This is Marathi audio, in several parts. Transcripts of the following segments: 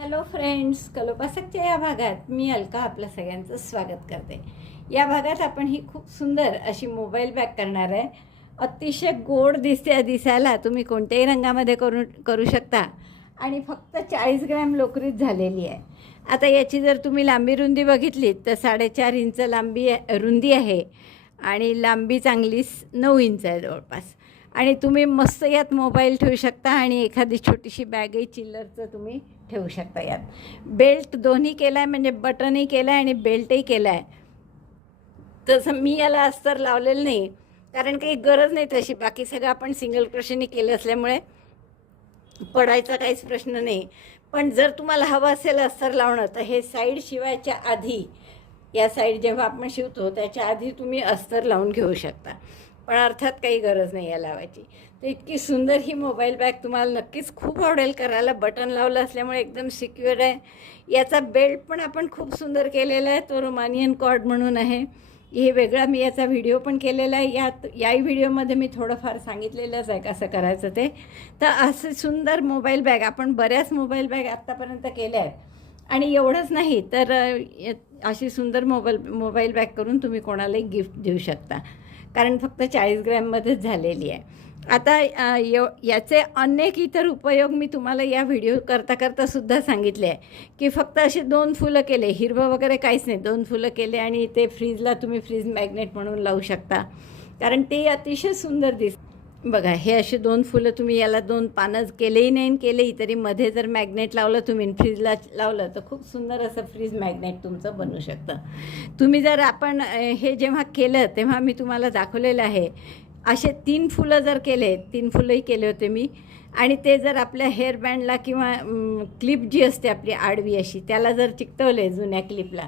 हॅलो फ्रेंड्स, कलोपासकच्या या भागात मी अलका आपलं सगळ्यांचं स्वागत करते. या भागात आपण ही खूप सुंदर अशी मोबाईल बॅग करणार आहे. अतिशय गोड दिसायला तुम्ही कोणत्याही रंगामध्ये करू शकता आणि फक्त 40 ग्रॅम लोकरीत झालेली आहे. आता याची जर तुम्ही लांबी रुंदी बघितली तर 4.5 इंच रुंदी आहे आणि लांबी चांगली 9 इंच आहे जवळपास. आणि तुम्ही मस्त यात मोबाईल ठेवू शकता आणि एखादी छोटीशी बॅगही चिल्लरचं तुम्ही ठेवू शकता. यात बेल्ट दोन्ही केला आहे, म्हणजे बटनही केलं आहे आणि बेल्टही केला आहे. तसं मी याला अस्तर लावलेलं नाही, कारण काही गरज नाही तशी. बाकी सगळं आपण सिंगल क्रोशेने केलं असल्यामुळे पडायचा काहीच प्रश्न नाही. पण जर तुम्हाला हवं असेल अस्तर लावणं तर हे साईड शिवायच्या आधी, या साईड जेव्हा आपण शिवतो त्याच्या आधी तुम्ही अस्तर लावून घेऊ शकता. पण अर्थात काही गरज नाही आहे लावायची. तर इतकी सुंदर ही मोबाईल बॅग तुम्हाला नक्कीच खूप आवडेल करायला. बटन लावलं असल्यामुळे एकदम सिक्युअर आहे. याचा बेल्ट पण आपण खूप सुंदर केलेला आहे. तो रोमानियन कॉर्ड म्हणून आहे. हे वेगळा मी याचा व्हिडिओ पण केलेला आहे. याही व्हिडिओमध्ये मी थोडंफार सांगितलेलंच आहे कसं करायचं ते. तर असे सुंदर मोबाईल बॅग आपण बऱ्याच मोबाईल बॅग आत्तापर्यंत केल्या आहेत. आणि एवढंच नाही तर अशी सुंदर मोबाईल बॅग करून तुम्ही कोणालाही गिफ्ट देऊ शकता, कारण फक्त 40 ग्रॅममध्येच झालेली आहे. आता याचे अनेक इतर उपयोग मी तुम्हाला या व्हिडिओ करता सुद्धा सांगितले आहे. की फक्त असे 2 फुलं केले, हिरवं वगैरे काहीच नाही, 2 फुलं केले आणि ते फ्रीजला तुम्ही फ्रीज मॅग्नेट म्हणून लावू शकता, कारण ते अतिशय सुंदर बघा. हे असे 2 फुलं तुम्ही याला 2 पानं केलेही नाही केलेही तरी मध्ये जर मॅग्नेट लावलं तुम्ही, फ्रीजला लावलं तर खूप सुंदर असं फ्रीज मॅग्नेट तुमचं बनू शकतं. तुम्ही जर आपण हे जेव्हा केलं तेव्हा मी तुम्हाला दाखवलेलं आहे. असे 3 फुलं जर केले, 3 फुलंही केले होते मी, आणि ते जर आपल्या हेअरबँडला किंवा क्लिप जी असते आपली आडवी अशी, त्याला जर चिकटवले जुन्या क्लिपला,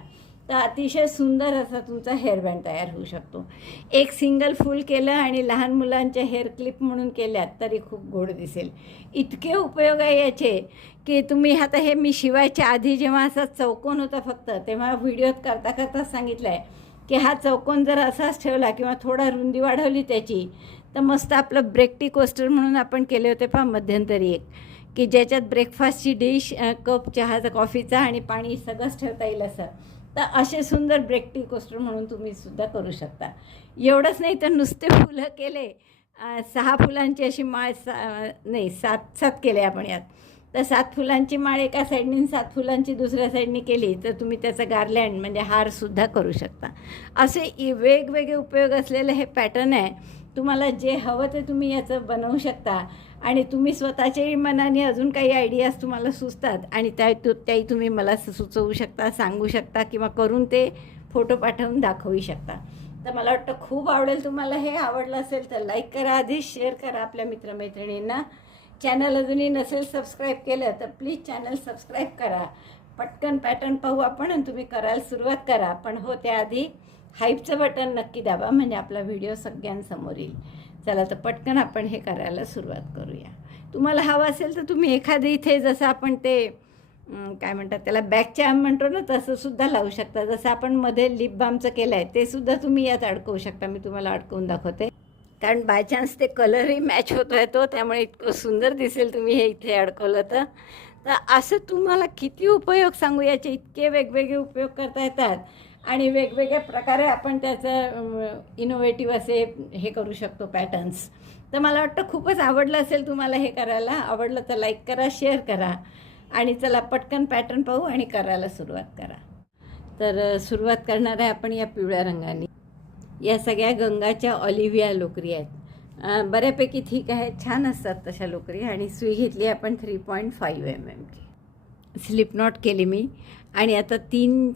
तर अतिशय सुंदर असा तुमचा हेअरबँड तयार होऊ शकतो. एक सिंगल फूल केलं आणि लहान मुलांच्या हेअर क्लिप म्हणून केल्यात तरी खूप गोड दिसेल. इतके उपयोग आहे याचे की तुम्ही आता हे मी शिवायच्या आधी जेव्हा असा चौकोन होता फक्त, तेव्हा व्हिडिओत करता सांगितलं आहे की हा चौकोन जर असाच ठेवला किंवा थोडा रुंदी वाढवली त्याची, तर मस्त आपलं ब्रेक कोस्टर म्हणून आपण केले होते पहा मध्यंतरी एक, की ज्याच्यात ब्रेकफास्टची डिश, कप चहाचा, कॉफीचा आणि पाणी सगळंच ठेवता येईल असं. तर असे सुंदर ब्रेक कोस्टर म्हणून तुम्ही सुद्धा करू शकता. एवढंच नाही तर नुसते फुलं केले, 6 फुलांची अशी माळ, नाही 7 केले आपण यात. तर 7 फुलांची माळ एका साईडनी 7 फुलांची दुसऱ्या साईडनी केली तर तुम्ही त्याचं गार्लँड म्हणजे हारसुद्धा करू शकता. असे वेगवेगळे उपयोग असलेलं हे पॅटर्न आहे. तुम्हाला जे हवं ते तुम्ही याचं बनवू शकता आणि तुम्ही स्वतःच्याही मनाने अजून काही आयडियाज तुम्हाला सुचतात आणि त्याही तुम्ही मला सुचवू शकता, सांगू शकता किंवा करून ते फोटो पाठवून दाखवू शकता. तर मला वाटतं खूप आवडेल तुम्हाला. हे आवडलं असेल तर लाईक करा, आधी शेअर करा आपल्या मित्रमैत्रिणींना. चॅनल अजूनही नसेल सबस्क्राईब केलं तर प्लीज चॅनल सबस्क्राईब करा. पटकन पॅटर्न पाहू आपण आणि तुम्ही करायला सुरुवात करा. पण हो, त्याआधी हाईपचं बटन नक्की दाबा, म्हणजे आपला व्हिडिओ सगळ्यांसमोर येईल. चला तर पटकन आपण हे करायला सुरुवात करूया. तुम्हाला हवं असेल तर तुम्ही एखादी इथे जसं आपण ते काय म्हणतात त्याला, बॅक चॅम म्हणतो ना, तसं सुद्धा लावू शकता. जसं आपण मध्ये लिप बामचं केलं आहे ते सुद्धा तुम्ही यात अडकवू शकता. मी तुम्हाला अडकवून दाखवते, कारण बाय चान्स ते कलरही मॅच होतो आहे तो, त्यामुळे इतकं सुंदर दिसेल तुम्ही हे इथे अडकवलं तर. असं तुम्हाला किती उपयोग सांगू, याचे इतके वेगवेगळे उपयोग करता येतात आणि वेगवेगळ्या प्रकारे आपण त्याचं इनोव्हेटिव्ह असे हे करू शकतो पॅटर्न्स. तर मला वाटतं खूपच आवडलं असेल तुम्हाला हे करायला. आवडलं तर लाईक करा, शेअर करा आणि चला पटकन पॅटर्न पाहू आणि करायला सुरुवात करा. तर सुरुवात करणार आहे आपण या पिवळ्या रंगाने. या सगळ्या गंगाच्या ऑलिव्हिया लोकरी आहेत. बऱ्यापैकी ठीक आहे, छान असतात तशा लोकरी. आणि सुई घेतली आपण 3.5 mm. स्लिप नॉट केली मी आणि आता 3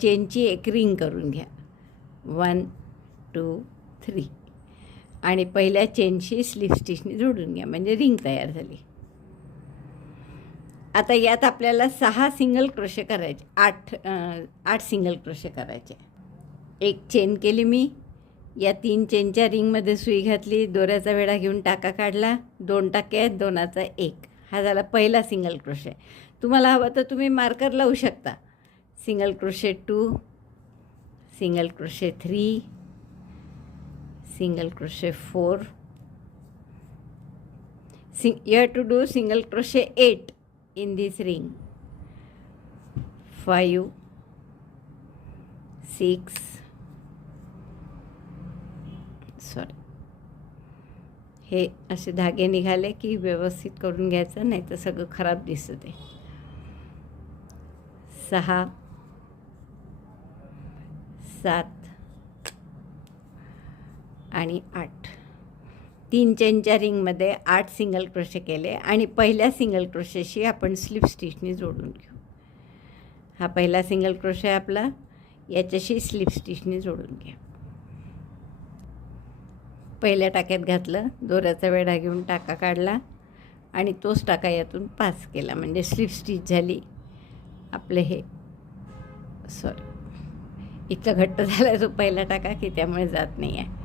चेनची एक रिंग करून घ्या. 1 2 3 आणि पहिल्या चेनशी स्लिप स्टिचनी जोडून घ्या, म्हणजे रिंग तयार झाली. आता यात आपल्याला 6 सिंगल क्रोशे करायचे, 8 सिंगल क्रोशे करायचे. एक चेन केली मी, या 3 चेनच्या रिंगमध्ये सुई घातली, दोऱ्याचा वेढा घेऊन टाका काढला, 2 टाके आहेत, 2चा 1. हा झाला पहिला सिंगल क्रोशे. तुम्हाला हवं तर तुम्ही मार्कर लावू शकता. Single crochet 2, single crochet 3, single crochet 4. You have to do single crochet 8 in this ring. 5 6 sorry हे असे धागे निघाले की व्यवस्थित करून घ्यायचं, नाही तर सगळं खराब दिसतं ते. 6 7 आणि 8. 3 चेनच्या रिंगमध्ये 8 सिंगल क्रोशे केले आणि पहिल्या सिंगल क्रोशेशी आपण स्लिप स्टिचनी जोडून घेऊ. हा पहिला सिंगल क्रोशे आपला, याच्याशी स्लिप स्टिचनी जोडून घ्या. पहिल्या टाक्यात घातलं, दोऱ्याचा वेढा घेऊन टाका काढला आणि तोच टाका यातून पास केला, म्हणजे स्लिप स्टिच झाली. आपले हे सॉरी इतका घट्ट झाला आहे तो पहिला टाका की त्यामुळे जात नाही आहे.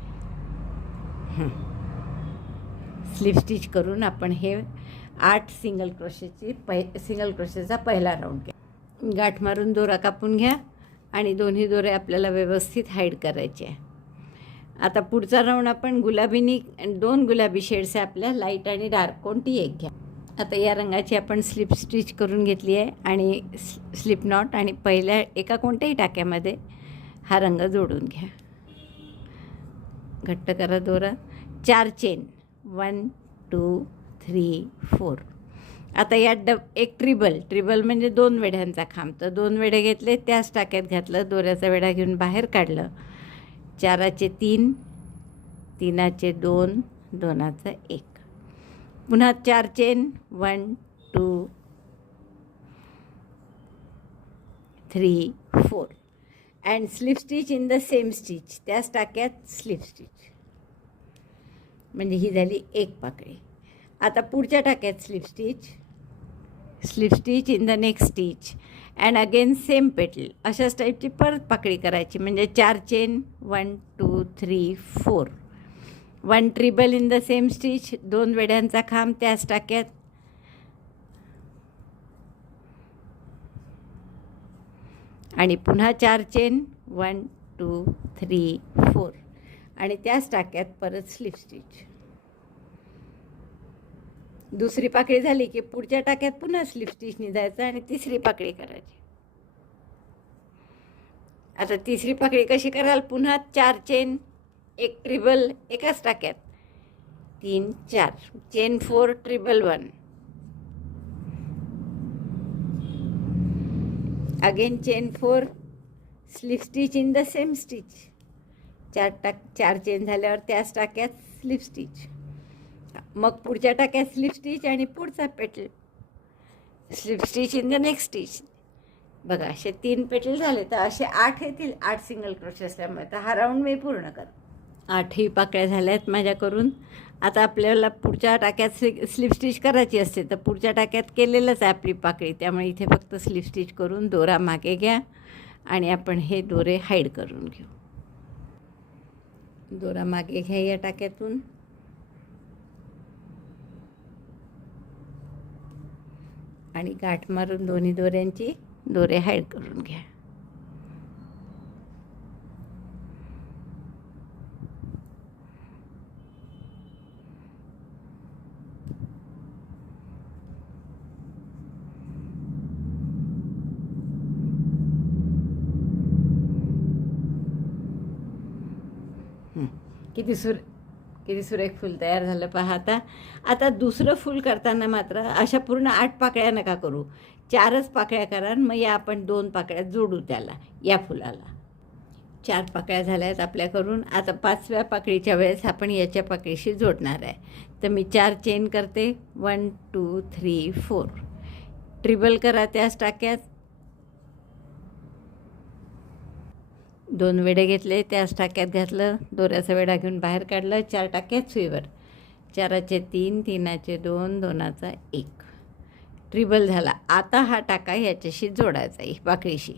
स्लिप स्टिच करून आपण हे 8 सिंगल क्रोशेचा पहिला राऊंड घ्या. गाठ मारून दोरा कापून घ्या आणि दोन्ही दोरे आपल्याला व्यवस्थित हाईड करायचे आहे. आता पुढचा राऊंड आपण 2 गुलाबी शेड्स आहे आपल्या, लाईट आणि डार्क, कोणती एक घ्या. आता या रंगाची आपण स्लिप स्टिच करून घेतली आहे आणि स्लिप नॉट, आणि पहिल्या एका कोणत्याही टाक्यामध्ये हा रंग जोडून घ्या. घट्ट करा दोरा. 4 चेन 1 2 3 4. आता यात एक ट्रिबल म्हणजे 2 वेढ्यांचा खांब, तर 2 वेढे घेतले, त्याच टाक्यात घातलं, दोऱ्याचा वेढा घेऊन बाहेर काढलं. 4चे 3, 3चे 2, 2चा 1. पुन्हा 4 chain 1 2 3 4 and slip stitch in the same stitch. त्याच टाक्यात स्लिप स्टिच, म्हणजे ही झाली एक पाकळी. आता पुढच्या टाक्यात slip stitch in the next stitch and again same petal. अशाच टाईपची परत पाकळी करायची, म्हणजे 4 chain 1 2 3 4. 1 treble in the same stitch, 2 वेढ्यांचा खांब त्याच टाक्यात. आणि पुन्हा 4 चेन 1 2 3 4 आणि त्याच टाक्यात परत स्लिप स्टिच. दुसरी पाकळी झाली की पुढच्या टाक्यात पुन्हा स्लिप स्टिचनी जायचं आणि तिसरी पाकळी करायची. आता तिसरी पाकळी कशी कराल, पुन्हा 4 चेन 1 ट्रिबल एकाच टाक्यात 3 4 chain 4 ट्रिबल 1 again chain 4 slip stitch in the same stitch. 4 chain झाल्यावर त्याच टाक्यात स्लिप स्टिच, मग पुढच्या टाक्यात स्लिप स्टिच आणि पुढचा पेटल slip stitch in the next stitch. बघा असे 3 पेटल झाले, तर असे 8 येतील. 8 सिंगल क्रोशे असल्यामुळे तर हा राऊंड मी पूर्ण कर. 8ही पाकळ्या झाल्या आहेत माझ्या करून. आता आपल्याला पुढच्या टाक्यात स्लिप स्टिच करायची असते, तर पुढच्या टाक्यात केलेलंच आहे आपली पाकळी, त्यामुळे इथे फक्त स्लिप स्टिच करून दोरा मागे घ्या आणि आपण हे दोरे हाईड करून घेऊ. दोरा मागे घ्या या टाक्यातून आणि गाठ मारून दोन्ही दोऱ्यांची दोरे हाईड करून घ्या. किती सुरेख फूल तयार झालं पहा. आता दुसरं फूल करताना मात्र अशा पूर्ण 8 पाकळ्या नका करू, 4च पाकळ्या करा. मग या आपण 2 पाकळ्या जोडू त्याला, या फुलाला. 4 पाकळ्या झाल्या आहेत आपल्या करून. आता 5व्या पाकळीच्या वेळेस आपण याच्या पाकळीशी जोडणार आहे. तर मी 4 चेन करते 1 2 3 4. ट्रिबल करा त्याच टाक्यात. 2 वेढे घेतले, त्याच टाक्यात घातलं, दोऱ्याचा वेढा घेऊन बाहेर काढलं. 4 टाक्यात सुईवर. 4चे 3, 3चे 2, 2चा 1. ट्रिबल झाला. आता हा टाका याच्याशी जोडायचा आहे पाकळीशी.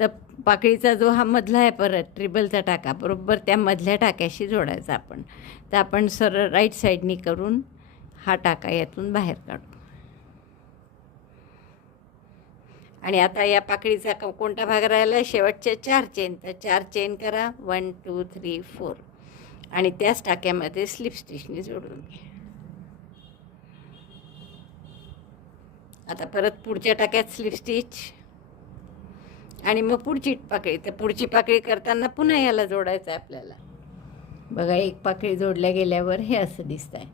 तर पाकळीचा जो हा मधला आहे परत ट्रिबलचा टाका, बरोबर त्या मधल्या टाक्याशी जोडायचा आपण. तर आपण सरळ राईट साईडनी करून हा टाका यातून बाहेर काढू. आणि आता या पाकळीचा कोणता भाग राहिला आहे, शेवटचे 4 चेन. तर 4 चेन करा 1 2 3 4 आणि त्याच टाक्यामध्ये स्लिप स्टिचने जोडून घ्या. आता परत पुढच्या टाक्यात स्लिप स्टिच आणि मग पुढची पाकळी. तर पुढची पाकळी करताना पुन्हा याला जोडायचं आहे आपल्याला. बघा, एक पाकळी जोडल्या गेल्यावर हे असं दिसतं आहे.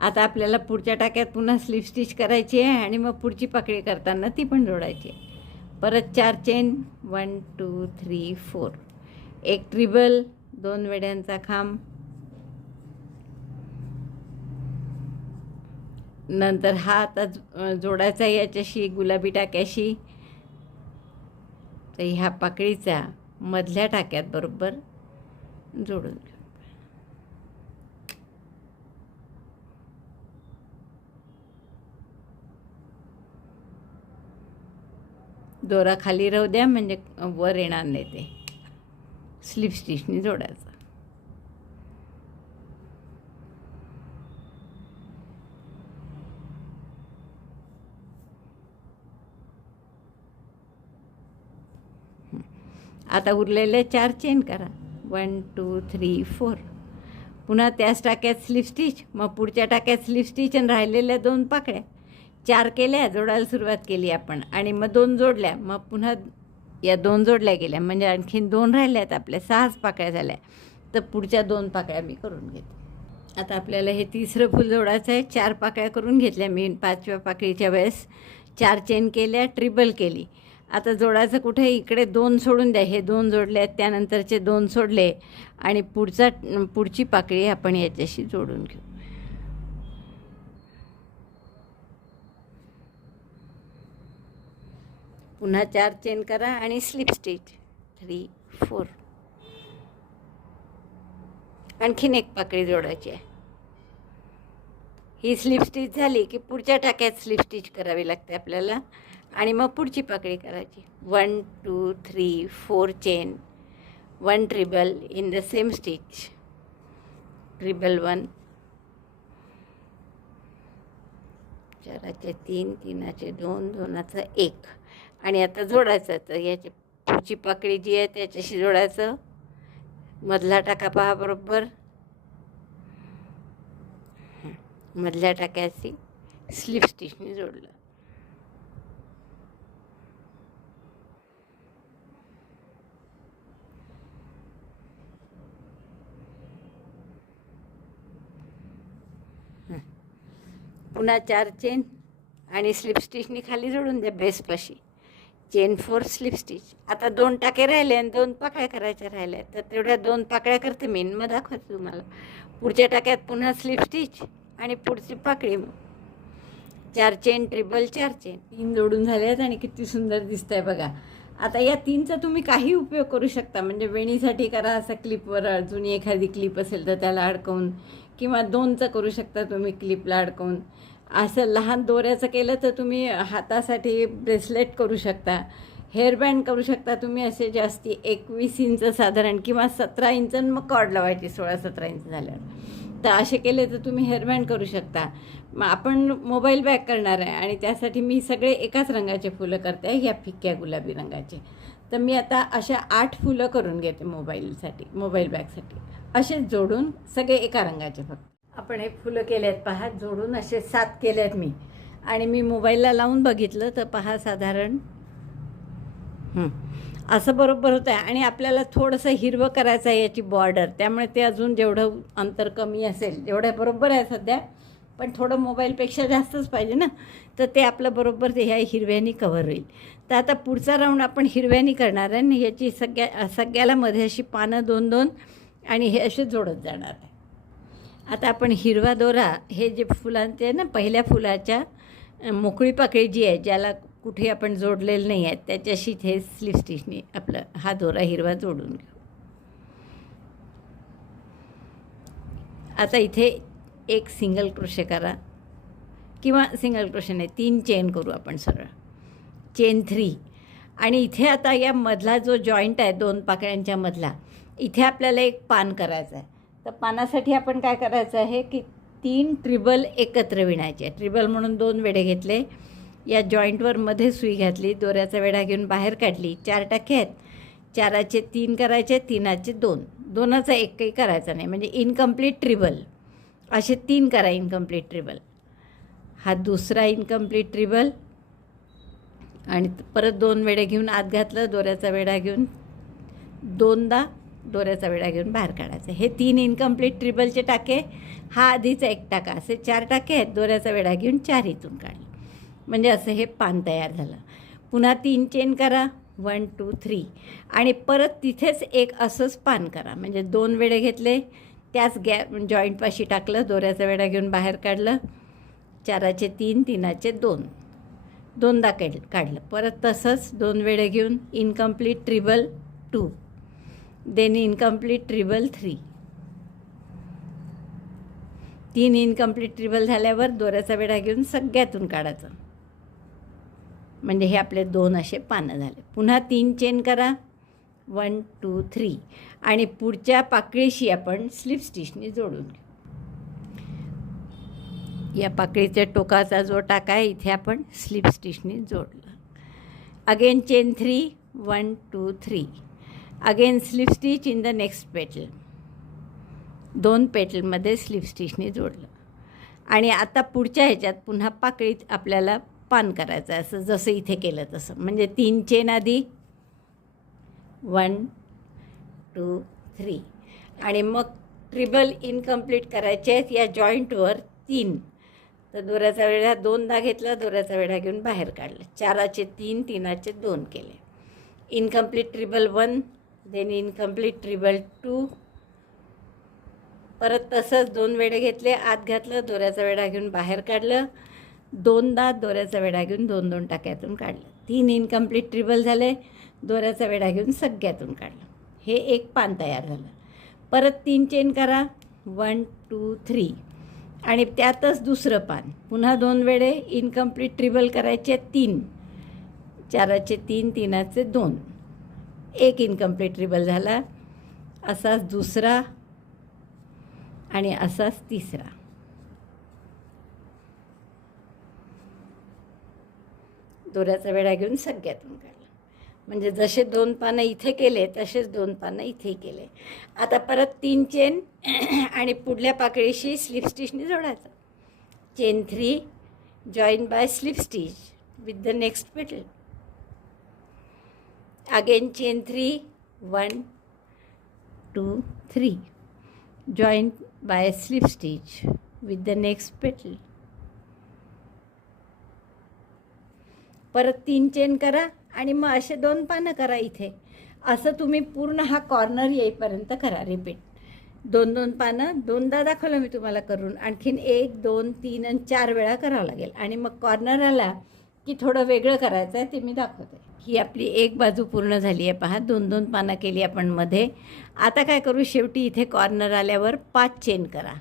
आता आपल्याला पुढच्या टाक्यात पुन्हा स्लिप स्टिच करायची आहे आणि मग पुढची पाकळी करताना ती पण जोडायची आहे. परत 4 चेन, 1 2 3 4, एक ट्रिबल, 2 वेड्यांचा खांब, नंतर हा आता जोडायचा याच्याशी गुलाबी टाक्याशी. तर ह्या पाकळीचा मधल्या टाक्यात बरोबर जोडून घेऊ. दोरा खाली राहू द्या, म्हणजे वर येणार नाही. ते स्लिप स्टिचनी जोडायचं. आता उरलेल्या 4 चेन करा, 1 2 3 4. पुन्हा त्याच टाक्यात स्लिप स्टिच, मग पुढच्या टाक्यात स्लिप स्टिच आणि राहिलेल्या 2 पाकळ्या. 4 केल्या, जोडायला सुरुवात केली आपण आणि मग 2 जोडल्या. मग पुन्हा या 2 जोडल्या गेल्या, म्हणजे आणखीन 2 राहिल्यात आपल्या. 6 पाकळ्या झाल्या. तर पुढच्या 2 पाकळ्या मी करून घेते. आता आपल्याला हे तिसरं फूल जोडायचं आहे. 4 पाकळ्या करून घेतल्या मी. 5व्या पाकळीच्या वेळेस 4 चेन केल्या, ट्रिबल केली. आता जोडायचं कुठे? इकडे 2 सोडून द्या. हे 2 जोडले आहेत, त्यानंतरचे 2 सोडले आणि पुढची पाकळी आपण याच्याशी जोडून घेऊ. पुन्हा 4 चेन करा आणि स्लिप स्टिच, 3 4. आणखीन एक पाकळी जोडायची आहे. ही स्लिप स्टिच झाली की पुढच्या टाक्यात स्लिप स्टिच करावी लागते आपल्याला आणि मग पुढची पाकळी करायची. 1 2 3 4 chain, 1 treble in the same stitch, treble 1, 4चे 3, 3चे 2, 2चा 1. आणि आता जोडायचं. तर याची पुढची पाकळी जी आहे त्याच्याशी जोडायचं. मधला टाका पहा बरोबर, मधल्या टाक्याशी स्लिप स्टिचने जोडलं. पुन्हा 4 चेन आणि स्लिप स्टिचनी खाली जोडून द्या बेसपाशी. Chain 4 slip stitch. आता 2 टाके राहिले आणि 2 पाकळ्या करायच्या राहिल्या. तर तेवढ्या 2 पाकळ्या करते मी, मग दाखवते तुम्हाला. पुढच्या टाक्यात पुन्हा स्लिप स्टिच आणि पुढची पाकळी. 4 चेन, ट्रिबल, 4 चेन. 3 जोडून झाले आहेत आणि किती सुंदर दिसत आहे बघा. आता या 3चा तुम्ही काही उपयोग करू शकता. म्हणजे वेणीसाठी करा, असं क्लिपवर जुनी एखादी क्लिप असेल तर त्याला अडकवून, किंवा 2चं करू शकता तुम्ही क्लिपला अडकवून. असं लहान दोऱ्याचं केलं तर तुम्ही हातासाठी ब्रेसलेट करू शकता, हेअरबँड करू शकता तुम्ही. असे जास्ती 21 इंच साधारण किंवा 17 इंच, मग कॉर्ड लावायची 16-17 इंच झाल्यावर. तर असे केले तर तुम्ही हेअरबँड करू शकता. मग आपण मोबाईल बॅग करणार आहे आणि त्यासाठी मी सगळे एकाच रंगाचे फुलं करते आहे, ह्या फिक्क्या गुलाबी रंगाचे. तर मी आता अशा 8 फुलं करून घेते मोबाईल बॅगसाठी. असेच जोडून सगळे एका रंगाचे. फक्त आपण हे फुलं केले आहेत पहा, जोडून असे 7 केले आहेत मी. आणि मी मोबाईलला लावून बघितलं तर पहा, साधारण असं बरोबर होतं आहे. आणि आपल्याला थोडंसं हिरवं करायचं आहे याची बॉर्डर, त्यामुळे ते अजून जेवढं अंतर कमी असेल जेवढं बरोबर आहे सध्या, पण थोडं मोबाईलपेक्षा जास्तच पाहिजे ना. तर ते आपलं बरोबर ते ह्या हिरव्यानी कव्हर होईल. तर आता पुढचा राऊंड आपण हिरव्यानी करणार आहे आणि ह्याची सगळ्याला मध्ये अशी पानं 2-2 आणि हे असे जोडत जाणार आहे. आता आपण हिरवा दोरा, हे जे फुलांचे आहे ना, पहिल्या फुलाच्या मोकळी पाकळी जी आहे, ज्याला कुठे आपण जोडलेलं नाही आहे, त्याच्याशी हे स्लिप स्टिचने आपला हा दोरा हिरवा जोडून घेऊ. आता इथे एक सिंगल क्रोशे करा, किंवा सिंगल क्रोशे नाही, 3 चेन करू आपण सरळ. चेन 3. आणि इथे आता या मधला जो जॉईंट आहे 2 पाकळ्यांच्या मधला, इथे आपल्याला एक पान करायचं आहे. तर पानासाठी आपण काय करायचं आहे की 3 ट्रिबल एकत्र विणायचे. ट्रिबल म्हणून 2 वेढे घेतले, या जॉईंटवर मध्ये सुई घातली, दोऱ्याचा वेढा घेऊन बाहेर काढली. 4 टाके आहेत, 4चे 3 करायचे, 3चे 2, 2चा एकही करायचा नाही, म्हणजे इनकम्प्लीट ट्रिबल. असे 3 करा इनकम्प्लीट ट्रिबल. हा दुसरा इनकम्प्लीट ट्रिबल आणि परत 2 वेढे घेऊन आत घातलं, दोऱ्याचा वेढा घेऊन 2दा दोऱ्याचा वेढा घेऊन बाहेर काढायचं. हे 3 इनकम्प्लीट ट्रिबलचे टाके. हा आधीचा एक टाका, असे 4 टाके आहेत. दोऱ्याचा वेढा घेऊन 4 इथून काढले, म्हणजे असं हे पान तयार झालं. पुन्हा 3 चेन करा, 1 2 3, आणि परत तिथेच एक असंच पान करा. म्हणजे 2 वेढे घेतले, त्याच जॉईंटपाशी टाकलं, दोऱ्याचा वेढा घेऊन बाहेर काढलं, 4चे 3, 3चे 2, 2दा काढलं. परत तसंच 2 वेढे घेऊन incomplete treble 2, then incomplete treble 3. 3 incomplete ट्रिबल झाल्यावर दोऱ्याचा वेढा घेऊन सगळ्यातून काढायचं. म्हणजे हे आपले 2 असे पानं झाले. पुन्हा 3 चेन करा, 1 2 3, आणि पुढच्या पाकळीशी आपण स्लिप स्टिचने जोडून घेऊ. या पाकळीच्या टोकाचा जो टाका आहे इथे आपण स्लिप स्टिचने जोडलं. Again chain 3, 1 2 3, again slip stitch in the next पेटल. 2 पेटलमध्ये स्लिप स्टिचने जोडलं. आणि आता पुढच्या ह्याच्यात पुन्हा पाकळीत आपल्याला पान करायचं आहे, असं जसं इथे केलं तसं. म्हणजे 3 चेन आधी, 1 2 3, आणि मग ट्रिबल इनकम्प्लीट करायचे आहेत या जॉईंटवर 3. तर दोऱ्याचा वेढा 2दा घेतला, दोऱ्याचा वेढा घेऊन बाहेर काढलं, 4चे 3, 3चे 2 केले. Incomplete treble 1, then incomplete treble 2. परत तसंच 2 वेढे घेतले, आत घातलं, दोऱ्याचा वेढा घेऊन बाहेर काढलं, 2दा दोऱ्याचा वेढा घेऊन 2 2 टाक्यातून काढलं. 3 इनकम्प्लीट ट्रिबल झाले, दोऱ्याचा वेढा घेऊन सगळ्यातून काढलं. हे एक पान तयार झालं. परत 3 चेन करा, 1 2 3, आणि त्यातच दुसरं पान. पुन्हा 2 वेढे इनकम्प्लीट ट्रिबल करायचे 3, 4चे 3, 3चे 2, एक इनकम्प्लीट ट्रिबल झाला. असाच दुसरा आणि असाच तिसरा. दोऱ्याचा वेढा घेऊन सगळ्यातून काढला. म्हणजे जसे 2 पानं इथे केले तसेच 2 पानं इथे केले. आता परत 3 चेन आणि पुढल्या पाकळीशी स्लिप स्टिचने जोडायचं. Chain 3, join by slip stitch with the next petal. Again chain 3, 1 2 3, join by slip stitch with the next petal. परत 3 चेन करा आणि मग असे 2 पानं करा इथे. असं तुम्ही पूर्ण हा कॉर्नर येईपर्यंत करा. रिपीट. 2 2 पानं 2दा दाखवलं मी तुम्हाला करून. आणखीन 1 2 3 आणि 4 वेळा करावं लागेल. आणि मग कॉर्नर आला की थोडं वेगळं करायचं आहे, ते मी दाखवते. ही आपली एक बाजू पूर्ण झाली आहे पहा. 2 2 पानं केली आपण मध्ये. आता काय करू, शेवटी इथे कॉर्नर आल्यावर 5 चेन करा.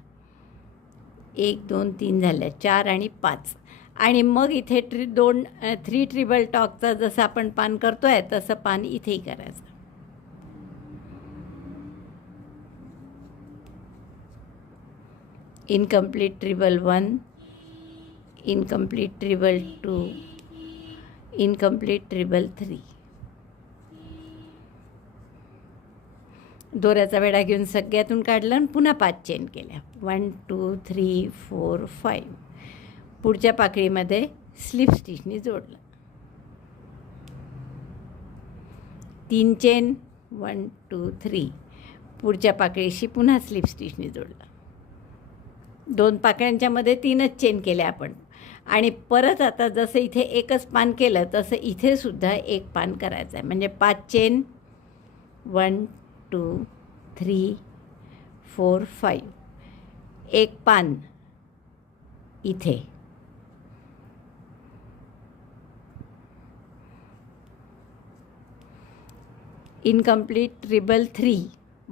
1 2 3 झाल्या, 4 आणि 5. आणि मग इथे 3 ट्रिबल टॉकचा जसं आपण पान करतो आहे तसं पान इथेही करायचं. Incomplete treble 1, incomplete treble 2, incomplete treble 3. दोऱ्याचा वेढा घेऊन सगळ्यातून काढलं आणि पुन्हा 5 चेन केल्या. 1 2 3 4 5. पुढच्या पाकळीमध्ये स्लिप स्टिचने जोडलं. 3 चेन, 1 2 3. पुढच्या पाकळीशी पुन्हा स्लिप स्टिचने जोडलं. 2 पाकळ्यांच्यामध्ये 3च चेन केल्या आपण. आणि परत आता जसं इथे एकच पान केलं तसं इथे सुद्धा एक पान करायचं आहे. म्हणजे 5 चेन, 1 2 3 4 5. एक पान इथे. इनकम्प्लीट ट्रिबल 3,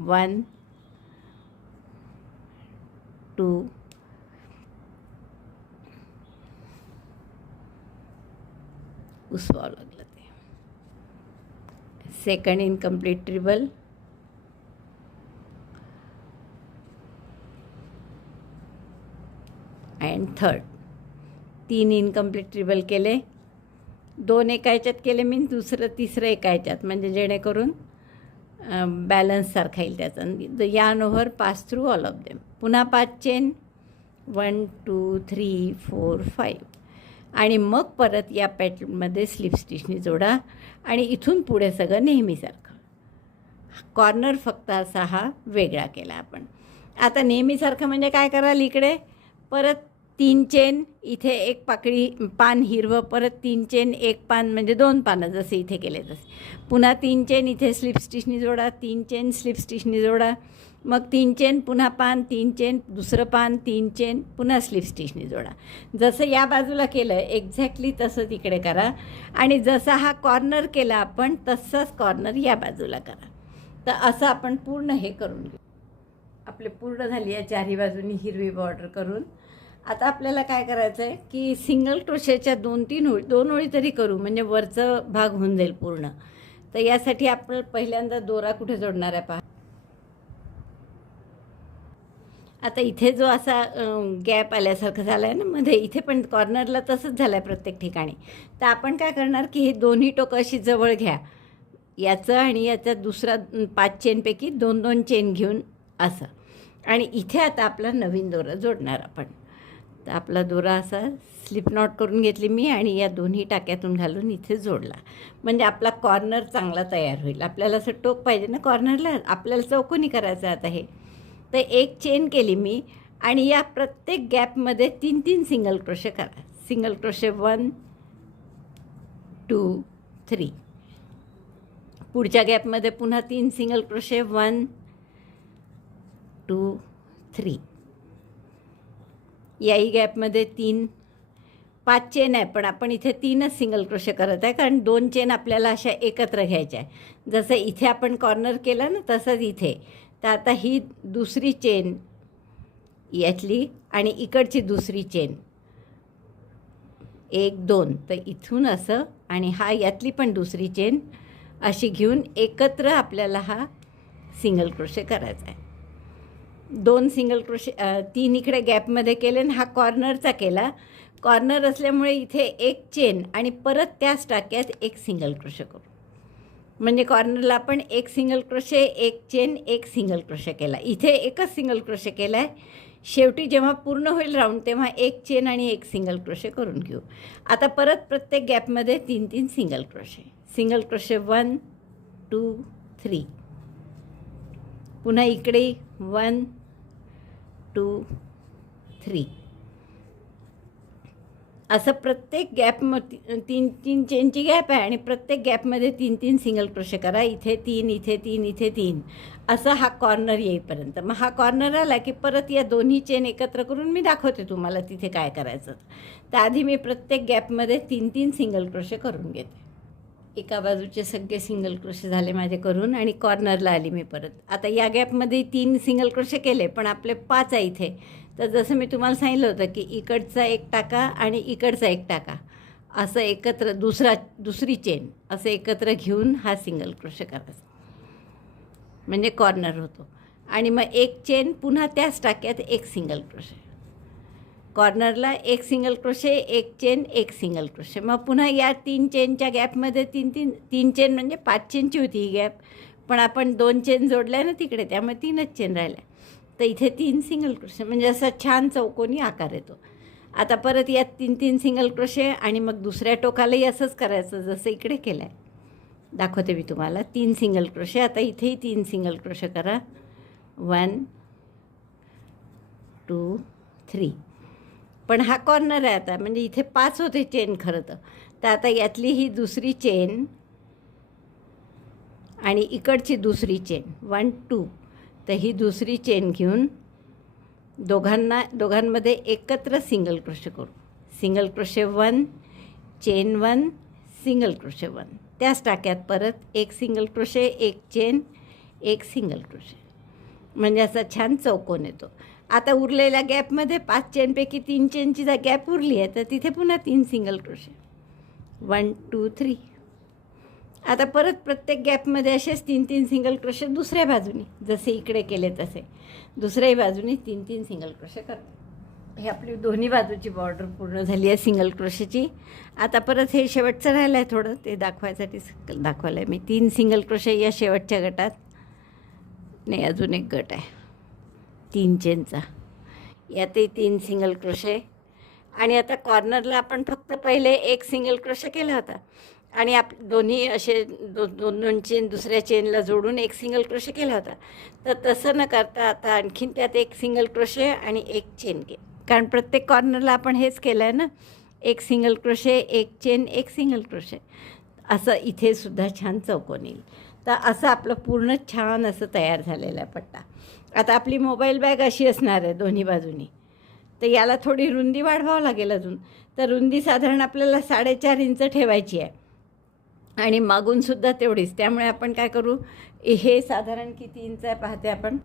1 2 उसवावं लागलं ते. Second incomplete treble, and third. 3 incomplete treble केले. 2 एका ह्याच्यात केले मी, दुसरं तिसरं एका ह्याच्यात, म्हणजे जेणेकरून बॅलन्स सारखा येईल त्याचा. The yarn over pass through all of them. पुन्हा 5 चेन, 1 2 3 4 5. आणि मग परत या पॅटर्नमध्ये स्लिप स्टिचनी जोडा आणि इथून पुढे सगळं नेहमीसारखं. कॉर्नर फक्त असा हा वेगळा केला आपण. आता नेहमीसारखं म्हणजे काय कराल, इकडे परत 3 चेन, इथे एक पान हिरवं, परत 3 चेन, एक पान म्हणजे 2 पानं जसे इथे केले तसे. पुन्हा 3 चेन इथे स्लिप स्टिचनी जोडा, 3 चेन स्लिप स्टिचनी जोडा, मग 3 चेन, पुन्हा पान, 3 चेन, दुसरं पान, 3 चेन, पुन्हा स्लिप स्टिचनी जोडा. जसं या बाजूला केलं एक्झॅक्टली तसं तिकडे करा. आणि जसा हा कॉर्नर केला आपण तसंच कॉर्नर या बाजूला करा. तर असं आपण पूर्ण हे करून घेऊ. आपले पूर्ण झाली आहे चारही बाजूनी हिरवी बॉर्डर करून. आता आपल्याला काय करायचं आहे की सिंगल क्रोशेच्या 2 ओळी तरी करू, म्हणजे वरचं भाग होऊन जाईल पूर्ण. तर यासाठी आपण पहिल्यांदा दोरा कुठे जोडणार आहे पहा. आता इथे जो असा गॅप आल्यासारखं झालं आहे ना मध्ये, इथे पण कॉर्नरला तसंच झालं आहे प्रत्येक ठिकाणी. तर आपण काय करणार की हे दोन्ही टोकं अशी जवळ घ्या, याचं आणि याचा दुसरा 5 चेनपैकी 2 चेन घेऊन असं. आणि इथे आता आपला नवीन दोरा जोडणार आपण. तर आपला दोरा असा स्लिप नॉट करून घेतली मी आणि या दोन्ही टाक्यातून घालून इथे जोडला, म्हणजे आपला कॉर्नर चांगला तयार होईल. आपल्याला असं टोक पाहिजे ना कॉर्नरला, आपल्याला चौकोनी करायचं आता हे. तर एक चेन केली मी आणि या प्रत्येक गॅपमध्ये 3 सिंगल क्रोशे करा. Single crochet 1 2 3. पुढच्या गॅपमध्ये पुन्हा 3 सिंगल क्रोशे 1 2 3. याही गॅपमध्ये 5 चेन आहे, पण आपण इथे 3च सिंगल क्रोशे करत आहे, कारण 2 चेन आपल्याला अशा एकत्र घ्यायच्या आहे. जसं इथे आपण कॉर्नर केला ना तसंच इथे. तर आता ही दुसरी चेन यातली आणि इकडची दुसरी चेन 1 2. तर इथून असं आणि हा यातली पण दुसरी चेन अशी घेऊन एकत्र आपल्याला हा सिंगल क्रोशे करायचा आहे. 2 सिंगल क्रोशे 3 इकडे गॅपमध्ये केले आणि हा कॉर्नरचा केला. कॉर्नर असल्यामुळे इथे एक चेन आणि परत त्याच टाक्यात एक सिंगल क्रोशे करू, म्हणजे कॉर्नरला आपण एक सिंगल क्रोशे, एक चेन, एक सिंगल क्रोशे केला. इथे एकच सिंगल क्रोशे केला आहे. शेवटी जेव्हा पूर्ण होईल राऊंड तेव्हा एक चेन आणि एक सिंगल क्रोशे करून घेऊ. आता परत प्रत्येक गॅपमध्ये 3 सिंगल क्रोशे. Single crochet 1 2 3. पुन्हा इकडे 1 2 3. असं प्रत्येक गॅप 3 चेनची गॅप आहे आणि प्रत्येक गॅपमध्ये 3 सिंगल क्रोशे करा. इथे 3, इथे 3, इथे 3, असं हा कॉर्नर येईपर्यंत. मग हा कॉर्नर आला की परत या दोन्ही चेन एकत्र करून मी दाखवते तुम्हाला तिथे काय करायचं. तर आधी मी प्रत्येक गॅपमध्ये 3 सिंगल क्रोशे करून घेते. एका बाजूचे सगळे सिंगल क्रोशे झाले माझे करून आणि कॉर्नरला आली मी परत. आता या गॅपमध्ये 3 सिंगल क्रोशे केले, पण आपले 5 आहे इथे. तर जसं मी तुम्हाला सांगितलं होतं की इकडचा एक टाका आणि इकडचा एक टाका असं एकत्र दुसरी चेन असं एकत्र घेऊन हा सिंगल क्रोशे करायचा, म्हणजे कॉर्नर होतो. आणि मग एक चेन, पुन्हा त्याच टाक्यात एक सिंगल क्रोशे. कॉर्नरला एक सिंगल क्रोशे, एक चेन, एक सिंगल क्रोशे. मग पुन्हा या 3 चेनच्या गॅपमध्ये 3 चेन, म्हणजे 5 चेनची होती ही गॅप, पण आपण 2 चेन जोडल्या ना तिकडे, त्यामुळे 3च चेन राहिल्या. तर इथे 3 सिंगल क्रोशे, म्हणजे असा छान चौकोनी आकार येतो. आता परत यात 3 सिंगल क्रोशे आणि मग दुसऱ्या टोकालाही असंच करायचं जसं इकडे केलं आहे. दाखवते मी तुम्हाला. 3 सिंगल क्रोशे. आता इथेही 3 सिंगल क्रोशे करा. 1 2 3. पण हा कॉर्नर आहे आता, म्हणजे इथे 5 होते चेन खरं तर. तर आता यातली ही दुसरी चेन आणि इकडची दुसरी चेन 1 2. तर ही दुसरी चेन घेऊन दोघांमध्ये एकत्र सिंगल क्रोशे करू. Single crochet 1 chain 1 single crochet 1. त्याच टाक्यात परत एक सिंगल क्रोशे, एक चेन, एक सिंगल क्रोशे, म्हणजे असा छान चौकोन येतो. आता उरलेल्या गॅपमध्ये 5 चेनपैकी 3 चेनची गॅप उरली आहे, तर तिथे पुन्हा 3 सिंगल क्रोशे. 1 2 3. आता परत प्रत्येक गॅपमध्ये असेच 3 सिंगल क्रोशे दुसऱ्या बाजूनी, जसे इकडे केले तसे दुसऱ्याही बाजूनी 3 सिंगल क्रोशे करतो. हे आपली दोन्ही बाजूची बॉर्डर पूर्ण झाली आहे सिंगल क्रोशेची. आता परत हे शेवटचं राहिलं आहे थोडं, ते दाखवायसाठी दाखवलं आहे मी. 3 सिंगल क्रोशे या शेवटच्या गटात. नाही, अजून एक गट आहे 3 चेनचा, यातही 3 सिंगल क्रोशे आणि आता कॉर्नरला आपण फक्त पहिले एक सिंगल क्रोशे केला होता आणि दोन्ही असे दोन चेन दुसऱ्या चेनला जोडून एक सिंगल क्रोशे केला होता. तर तसं न करता आता आणखीन त्यात एक सिंगल क्रोशे आणि एक चेन कारण प्रत्येक कॉर्नरला आपण हेच केलं आहे ना, एक सिंगल क्रोशे, एक चेन, एक सिंगल क्रोशे. असं इथे सुद्धा छान चौकोन येईल. तर असं आपलं पूर्ण छान असं तयार झालेला आहे पट्टा. आता आपली मोबाईल बॅग अशी असणार आहे दोन्ही बाजूनी. तर याला थोडी रुंदी वाढवावं लागेल अजून. तर रुंदी साधारण आपल्याला 4.5 इंच ठेवायची आहे आणि मागूनसुद्धा तेवढीच. त्यामुळे आपण काय करू, हे साधारण किती इंच आहे पाहते आपण,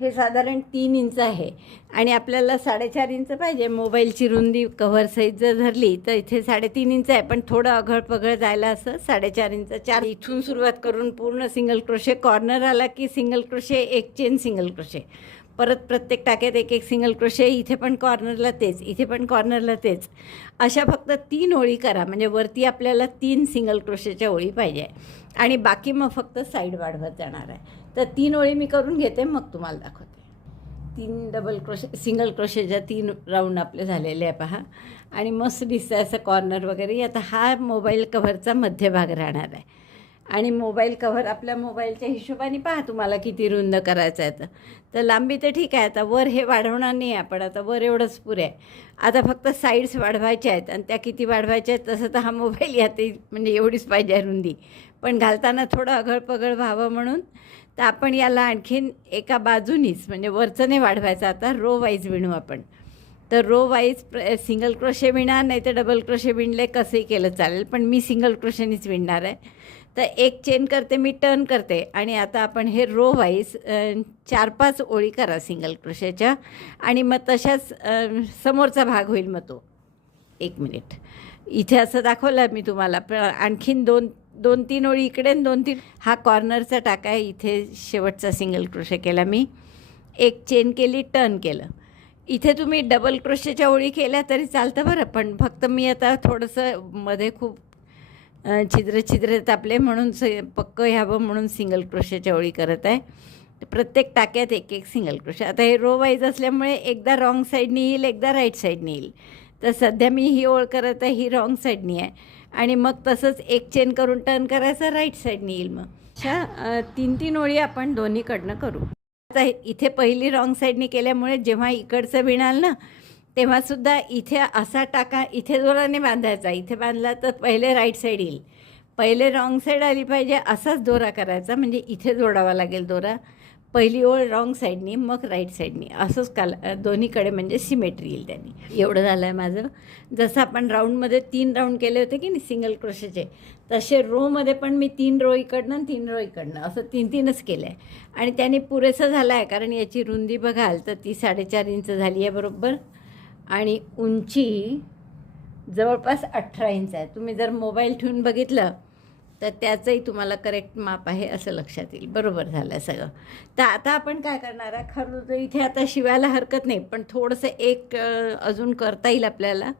हे साधारण 3 इंच आहे आणि आपल्याला 4.5 इंच पाहिजे. मोबाईलची रुंदी कव्हर साईज जर धरली तर इथे 3.5 इंच आहे, पण थोडं अघळपघळ जायला असं 4.5 इंच. 4 इथून सुरुवात करून पूर्ण सिंगल क्रोशे. कॉर्नर आला की सिंगल क्रोशे, एक चेन, सिंगल क्रोशे. परत प्रत्येक टाक्यात एक एक सिंगल क्रोशे. इथे पण कॉर्नरला तेच, इथे पण कॉर्नरला तेच. अशा फक्त 3 ओळी करा. म्हणजे वरती आपल्याला 3 सिंगल क्रोशेच्या ओळी पाहिजे आणि बाकी मग फक्त साईड वाढवत जाणार आहे. तर 3 ओळी मी करून घेते, मग तुम्हाला दाखवते. 3 डबल क्रोशे, सिंगल क्रोशेच्या 3 राऊंड आपले झालेले आहे पहा. आणि मस्त दिसतं असं कॉर्नर वगैरे. आता हा मोबाईल कव्हरचा मध्यभाग राहणार आहे आणि मोबाईल कव्हर आपल्या मोबाईलच्या हिशोबाने पहा तुम्हाला किती रुंद करायचं आहे. तर लांबी तर ठीक आहे, आता वर हे वाढवणार नाही आपण, आता वर एवढंच पुरे आहे. आता फक्त साईड्स वाढवायच्या आहेत आणि त्या किती वाढवायच्या आहेत तसं तर हा मोबाईल यात म्हणजे एवढीच पाहिजे रुंदी, पण घालताना थोडं अघळपघळ व्हावं म्हणून. तर आपण याला आणखीन एका बाजूनीच म्हणजे वरचं नाही वाढवायचं, आता रो वाईज विणू आपण. तर रो वाईज सिंगल क्रोशे विणा, नाही तर डबल क्रोशे विणले कसंही केलं चालेल, पण मी सिंगल क्रोशेनीच विणणार आहे. तर एक चेन करते मी, टर्न करते आणि आता आपण हे रो वाईज 4-5 ओळी करा सिंगल क्रोशेच्या आणि मग तशाच समोरचा भाग होईल. मग तो 1 मिनिट इथे असं दाखवलं मी तुम्हाला. आणखीन 2-3 ओळी इकडे, 2-3 हा कॉर्नरचा टाका आहे. इथे शेवटचा सिंगल क्रोशे केला मी, एक चेन केली, टर्न केलं. इथे तुम्ही डबल क्रोशेच्या ओळी केल्या तरी चालतं बरं, पण फक्त मी आता थोडंसं मध्ये खूप छिद्र तापले म्हणून पक्कं ह्यावं म्हणून सिंगल क्रोशेच्या ओळी करत आहे. प्रत्येक टाक्यात एक एक सिंगल क्रोशे. आता हे रो वाईज असल्यामुळे एकदा रॉंग साईडनी येईल, एकदा राईट साईडनी येईल. तर सध्या मी ही ओळ करत आहे, ही रॉंग साईडनी आहे आणि मग तसंच एक चेन करून टर्न करायचं, राईट साईडनी येईल. मग अशा 3-3 ओळी आपण दोन्हीकडनं करू. आता इथे पहिली रॉंग साईडनी केल्यामुळे जेव्हा इकडचं विणाल ना तेव्हासुद्धा इथे असा टाका, इथे दोराने बांधायचा. इथे बांधला तर पहिले राईट साईड येईल, पहिले रॉंग साईड आली पाहिजे, असाच दोरा करायचा. म्हणजे इथे जोडावा लागेल दोरा, पहिली ओळ रॉंग साईडनी, मग राईट साईडनी, असंच दोन्हीकडे म्हणजे सिमेट्री येईल त्यांनी. एवढं झालं आहे माझं. जसं आपण राऊंडमध्ये 3 राऊंड केले होते की नाही सिंगल क्रोशेचे, तसे रोमध्ये पण मी 3 रो इकडनं 3 रो इकडनं असं 3-3च केलं आहे आणि त्याने पुरेसं झालं आहे. कारण याची रुंदी बघाल तर ती 4.5 इंच झाली आहे बरोबर आणि उंची जवळपास 18 इंच आहे. तुम्ही जर मोबाईल ठेवून बघितलं तर त्याचंही तुम्हाला करेक्ट माप आहे असं लक्षात येईल. बरोबर झालं सगळं. तर आता आपण काय करणार आहे, खरं तर इथे आता शिवायला हरकत नाही, पण थोडंसं एक अजून करता येईल आपल्याला,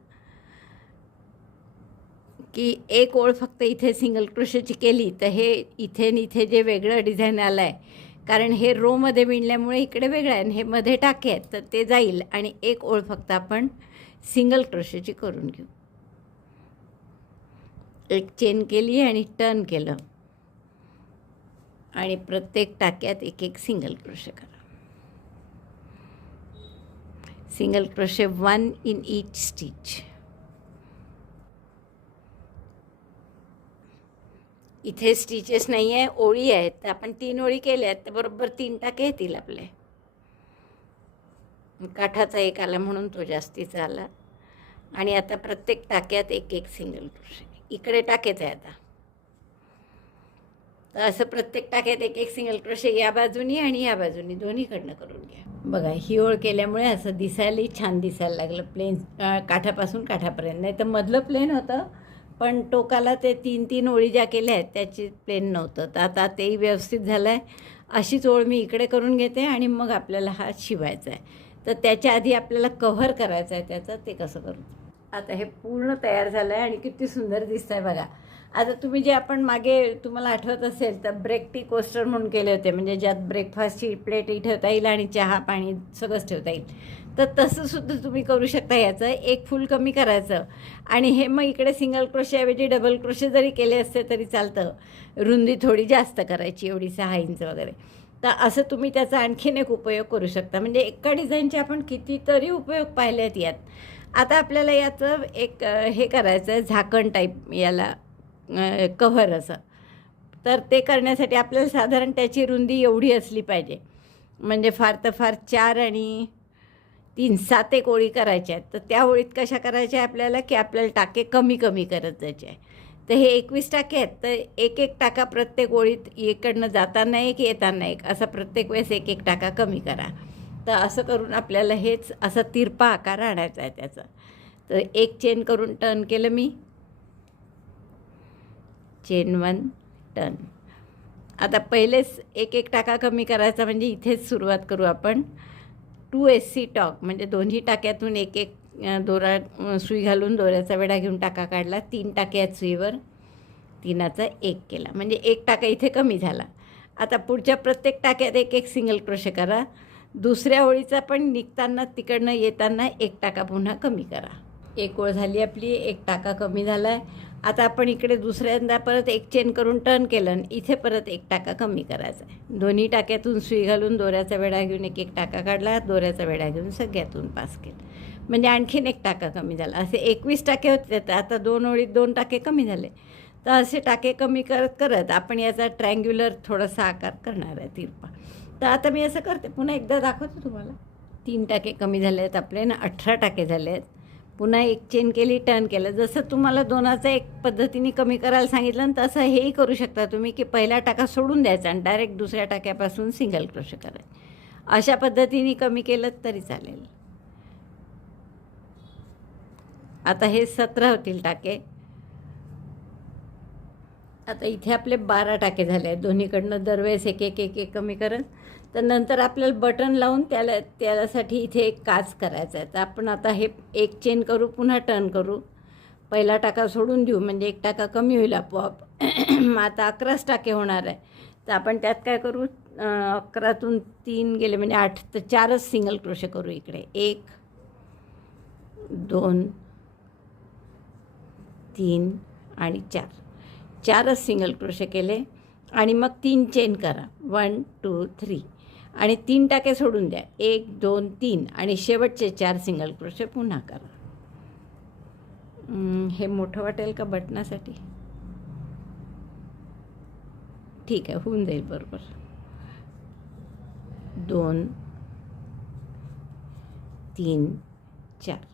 की एक ओळ फक्त इथे सिंगल क्रोशेची केली तर हे इथे आणि इथे जे वेगळं डिझाईन आलं आहे, कारण हे रोमध्ये विणल्यामुळे इकडे वेगळं आहे आणि हे मध्ये टाके आहेत, तर ते जाईल आणि एक ओळ फक्त आपण सिंगल क्रोशेची करून घेऊ. एक चेन केली आणि टर्न केलं आणि प्रत्येक टाक्यात एक एक सिंगल क्रोशे करा. Single crochet 1 in each stitch. इथे स्टिचेस नाही आहे, ओळी आहेत. तर आपण 3 ओळी केल्या आहेत तर बरोबर 3 टाके येतील आपले. काठाचा एक आला म्हणून तो जास्तीचा आला आणि आता प्रत्येक टाक्यात एक एक सिंगल क्रोशे. इकडे टाकेच आहे आता. तर असं प्रत्येक टाक्यात एक एक सिंगल क्रोशे या बाजूनी आणि या बाजूनी दोन्हीकडनं करून घ्या. बघा ही ओळ केल्यामुळे असं दिसायलाही छान दिसायला लागलं, प्लेन काठापासून काठापर्यंत. नाही तर मधलं प्लेन होतं, पण टोकाला ते 3-3 ओळी ज्या केल्या आहेत त्याची प्लेन नव्हतं. तर आता तेही व्यवस्थित झालं आहे. अशीच ओळ मी इकडे करून घेते आणि मग आपल्याला हा शिवायचा आहे. तर त्याच्या आधी आपल्याला कव्हर करायचं आहे त्याचं, ते कसं करू. आता हे पूर्ण तयार झालं आहे आणि किती सुंदर दिसतं आहे बघा. आता तुम्ही जे आपण मागे तुम्हाला आठवत असेल तर ब्रेक टी कोस्टर म्हणून केले होते, म्हणजे ज्यात ब्रेकफास्टची प्लेटही ठेवता येईल आणि चहा पाणी सगळंच ठेवता येईल. तर तसंसुद्धा तुम्ही करू शकता. याचं एक फूल कमी करायचं आणि हे मग इकडे सिंगल क्रोशेऐवजी डबल क्रोशे जरी केले असते तरी चालतं. रुंदी थोडी जास्त करायची, एवढी 6 इंच वगैरे. तर असं तुम्ही त्याचा आणखीन एक उपयोग करू शकता. म्हणजे एका डिझाईनचे आपण कितीतरी उपयोग पाहिले आहेत यात. आता आपल्याला याचं एक हे करायचं आहे, झाकण टाईप याला कव्हर असं. तर ते करण्यासाठी आपल्याला साधारण त्याची रुंदी एवढी असली पाहिजे. म्हणजे फार तर फार 4 आणि 3 7 एक ओळी करायच्या आहेत. तर त्या ओळीत कशा करायच्या आहे आपल्याला, की आपल्याला टाके कमी कमी करत जायचे आहे. तर हे 21 टाके आहेत. तर एक एक टाका प्रत्येक ओळीत, इकडनं जाताना एक येताना एक, असा प्रत्येक वेळेस एक एक टाका कमी करा. तर असं करून आपल्याला हेच असा तिरपा आकार आणायचा आहे त्याचा. तर एक चेन करून टर्न केलं मी, चेन 1 टर्न. आता पहिलेच एक एक टाका कमी करायचा, म्हणजे इथेच सुरुवात करू आपण. 2SC टॉक म्हणजे दोन्ही टाक्यातून एक एक दोरा सुई घालून दोऱ्याचा वेढा घेऊन टाका काढला. 3 टाके आहेत सुईवर, 3चा 1 केला, म्हणजे एक टाका इथे कमी झाला. आता पुढच्या प्रत्येक टाक्यात एक एक सिंगल क्रोशे करा. दुसऱ्या ओळीचा पण निघताना तिकडनं येताना एक टाका पुन्हा कमी करा. एक ओळ झाली आपली, एक टाका कमी झाला आहे. आता आपण इकडे दुसऱ्यांदा परत एक चेन करून टर्न केलं आणि इथे परत एक टाका कमी करायचा आहे. दोन्ही टाक्यातून सुई घालून दोऱ्याचा वेढा घेऊन एक एक टाका काढला, दोऱ्याचा वेढा घेऊन सगळ्यातून पास केलं, म्हणजे आणखीन एक टाका कमी झाला. असे 21 टाके होते. तर आता 2 ओळीत 2 टाके कमी झाले. तर असे टाके कमी करत करत आपण याचा ट्रायंग्युलर थोडासा आकार करणार आहे, तिरपा. तर आता मी असं करते, पुन्हा एकदा दाखवते तुम्हाला. 3 टाके कमी झाले आहेत आपले ना, 18 टाके झाले आहेत. पुन्हा एक चेन केली, टर्न केलं. जसं तुम्हाला 2चा एक पद्धतीने कमी करायला सांगितलं ना, तसं हेही करू शकता तुम्ही, की पहिला टाका सोडून द्यायचा आणि डायरेक्ट दुसऱ्या टाक्यापासून सिंगल क्रोशे करायचे. अशा पद्धतीने कमी केलं तरी चालेल. आता हे 17 होतील टाके. आता इथे आपले 12 टाके झाले आहेत. दोन्हीकडनं दरवेळेस एक एक एक एक कमी करत. तर नंतर आपल्याला बटन लावून त्यासाठी इथे एक काच करायचा आहे. तर आपण आता हे एक चेन करू, पुन्हा टर्न करू, पहिला टाका सोडून देऊ, म्हणजे एक टाका कमी होईल आपोआप. आता 11 टाके होणार आहे. तर आपण त्यात काय करू, 11तून 3 गेले म्हणजे 8, तर 4च सिंगल क्रोशे करू इकडे. 1 2 3 आणि 4च सिंगल क्रोशे केले आणि मग 3 चेन करा. 1 2 3 आणि 3 टाके सोडून द्या. 1 2 3 आणि शेवटचे 4 सिंगल क्रोशे पुन्हा करा. हे मोठं वाटेल का बटनासाठी? ठीक आहे, होऊन जाईल बरोबर. 2 3 4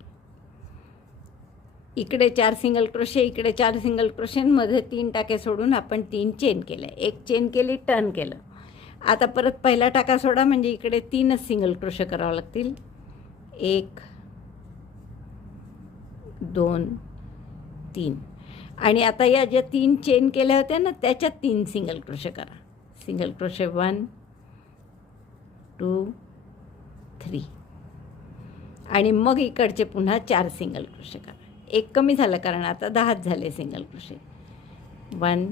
इकडे 4 सिंगल क्रोशे, इकडे 4 सिंगल क्रोशेंमध्ये 3 टाके सोडून आपण 3 चेन केले. एक चेन केली, टर्न केलं. आता परत पहिला टाका सोडा, म्हणजे इकडे 3च सिंगल क्रोशे करावं लागतील. 1 2 3 आणि आता या ज्या 3 चेन केल्या होत्या ना, त्याच्यात 3 सिंगल क्रोशे करा. सिंगल क्रोशे 1 2 3 आणि मग इकडचे पुन्हा 4 सिंगल क्रोशे करा. एक कमी झालं कारण आता 10च झाले सिंगल क्रोशे. 1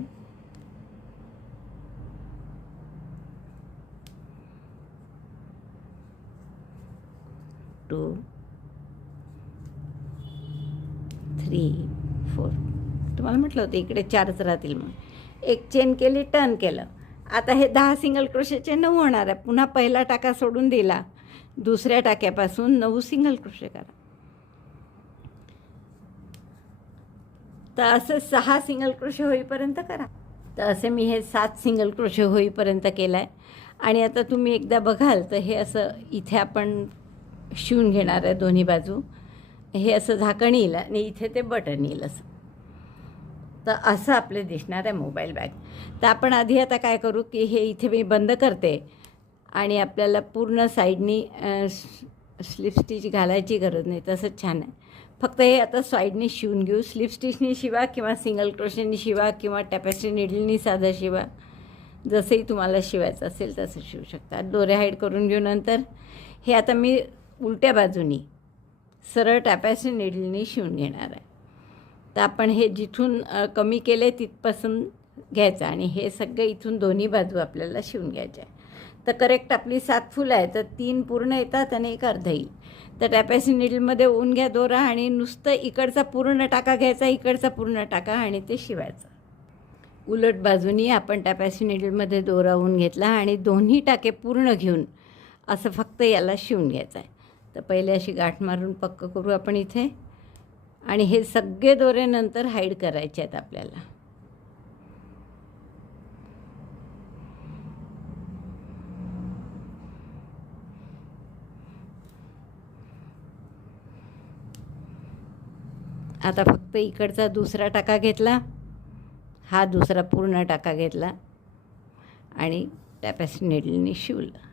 2 3 4 तुम्हाला म्हटलं होतं इकडे 4च राहतील. मग एक चेन केली, टर्न केलं. आता हे 10 सिंगल क्रोशेचे 9 होणार आहे. पुन्हा पहिला टाका सोडून दिला, दुसऱ्या टाक्यापासून 9 सिंगल क्रोशे करा. तर असं 6 सिंगल क्रोशे होईपर्यंत करा. तर असे मी हे 7 सिंगल क्रोशे होईपर्यंत केलं आहे. आणि आता तुम्ही एकदा बघाल तर हे असं इथे आपण शिवून घेणार आहे दोन्ही बाजू. हे असं झाकण येईल आणि इथे ते बटन येईल असं. तर असं आपले दिसणार आहे मोबाईल बॅग. तर आपण आधी आता काय करू, की हे इथे मी बंद करते आणि आपल्याला पूर्ण साईडनी स्लिप स्टिच घालायची गरज नाही, तसंच छान आहे. फक्त हे आता साईडनी शिवून घेऊ. स्लिप स्टिचनी शिवा किंवा सिंगल क्रोशेनी शिवा किंवा टॅपेस्ट्री निडलनी साधा शिवा, जसंही तुम्हाला शिवायचं असेल तसं शिवू शकता. दोरे हाईड करून घेऊ. नंतर हे आता मी उलट्या बाजूनी सरळ टॅपॅसी निडलनी शिवून घेणार आहे. तर आपण हे जिथून कमी केले तिथपासून घ्यायचं आणि हे सगळं इथून दोन्ही बाजू आपल्याला शिवून घ्यायचं आहे. तर करेक्ट आपली 7 फुलं आहे, तर 3 पूर्ण येतात आणि 1 अर्ध येईल. तर टॅपॅसी निडलमध्ये ऊन घ्या दोरा आणि नुसतं इकडचा पूर्ण टाका घ्यायचा, इकडचा पूर्ण टाका आणि ते शिवायचं. उलट बाजूनी आपण टॅपॅसी निडलमध्ये दोरा ऊन घेतला आणि दोन्ही टाके पूर्ण घेऊन असं फक्त याला शिवून घ्यायचं आहे. तर पहिले अशी गाठ मारून पक्क करू आपण इथे आणि हे सगळे दोरे नंतर हाईड करायचे आहेत आपल्याला. आता फक्त इकडचा दुसरा टाका घेतला, हा दुसरा पूर्ण टाका घेतला आणि टॅपॅसी निडलनी शिवलं.